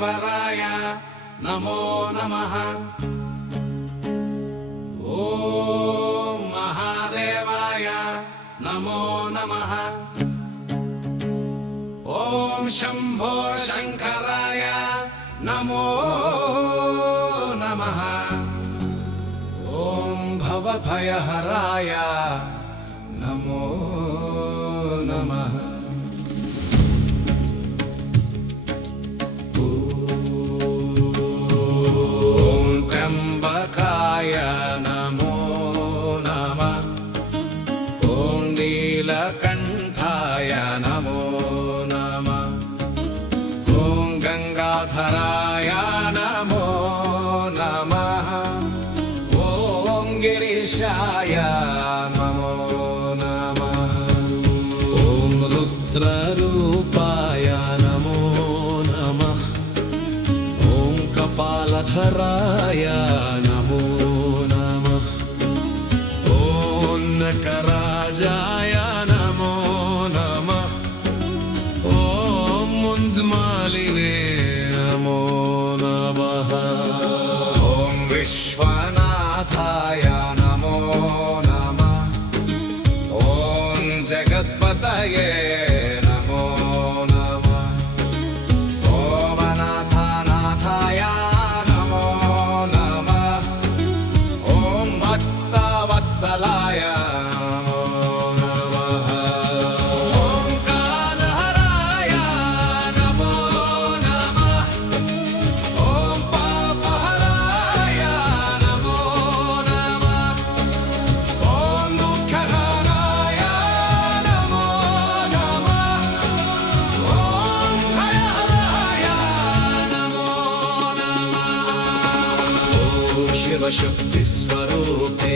మహేశ్వరాయ నమో నమః. ఓం మహాదేవాయ నమో నమః. ఓం శంభో శంకరాయ నమో నమః. ఓం భవభయహరాయ నమో నమః. ఓం త్ర్యంబకాయ నమో నమః. ఓం నీలకంఠాయ నమో నమః. ఓం గంగాధరాయ నమో నమః. ఓం గిరీశాయ నమో నమః. ఓం రుద్రరూపాయ నమో నమః. ఓం కపాలధరాయ నమో నమః. ఓం నటరాజాయ నమో నమః. ఓం ముద్మాలినే నమో నమః. ఓం విశ్వనాథాయ నమో నమః. ఓం జగత్పతయే నమో నమః. ఓం అనాథానాథాయ నమో నమః. ఓం భక్తవత్సలాయ నమో నమః. ఓం కాలహరాయ నమో నమః. ఓం పాపహరాయ నమో నమః. ఓం దుఃఖహరాయ నమో నమః. ఓం భయహరాయ నమో నమః. ఓం శివశక్తి స్వరూపే